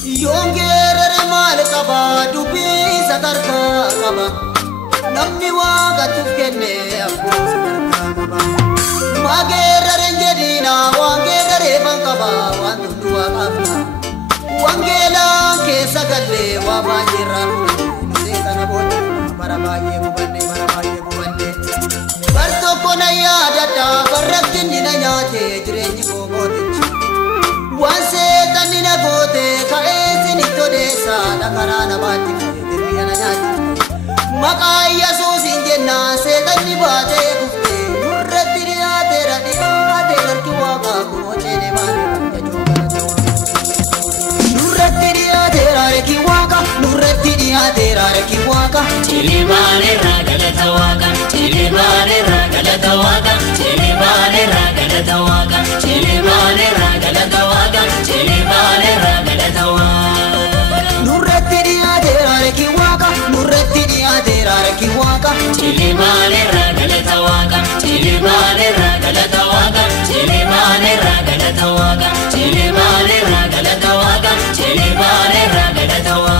Yongere mal kaba dubi satarka kaba namni waga tufkenne abbo satarka kaba magere renjedina wangere ban kaba wandu waqafna wangela ke sagalle wa bajira setana bonni barabaye bubanne barto kona yada da barakin na nyate jirenji ko godichi wanse tanina gote kaesini todesa nakarana bati diriyana nyati makai yesus injenna setani bate kufte murratiya tera diya ate karki waga kumochene mane murratiya tera reki waga murratiya tera reki waga Chilimane ragala tawaga Chilimane ragala tawaga Chilimane ragala tawaga Chilimane ragala tawaga Chilimane ragala tawaga murratiya tera reki waga murratiya tera reki waga Chilimane ragala tawaga Chilimane ragala tawaga Chilimane ragala tawaga Chilimane ragala tawaga Chilimane ragala tawaga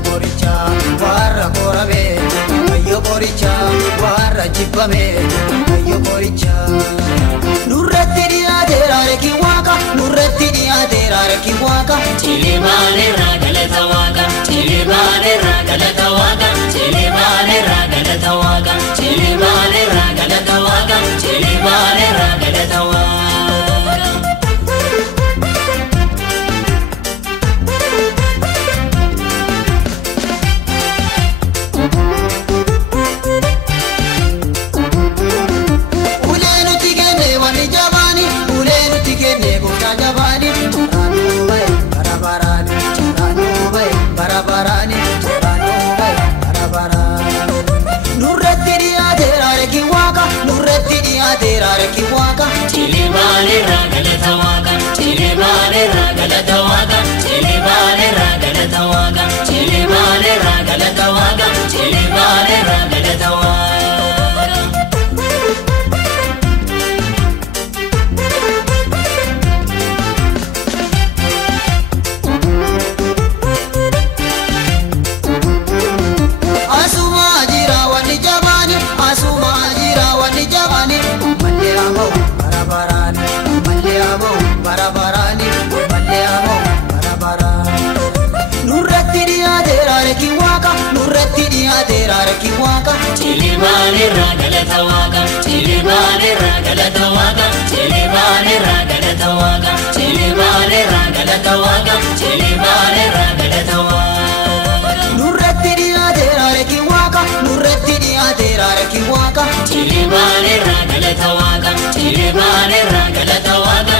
Boricha, warra korabe, yo boricha, warra jibame, yo boricha. Nurratiya derare ki waka, nurratiya derare ki waka. Chilimane ragala tawaga, Chilimane ragala tawaga, Chilimane ragala tawaga, Chilimane ragala tawaga, Chilimane ragala tawaga. Chilimane ragala tawaga, Chilimane ragala tawaga, Chilimane ragala tawaga, Chilimane ragala tawaga, Chilimane ragala tawaga. Chilimane ragala tawaga, Chilimane ragala tawaga, Chilimane ragala tawaga, Chilimane ragala tawaga, Chilimane ragala tawaga. Nurratiya derare ki waka, nurratiya derare ki waka. Chilimane ragala tawaga, Chilimane ragala tawaga,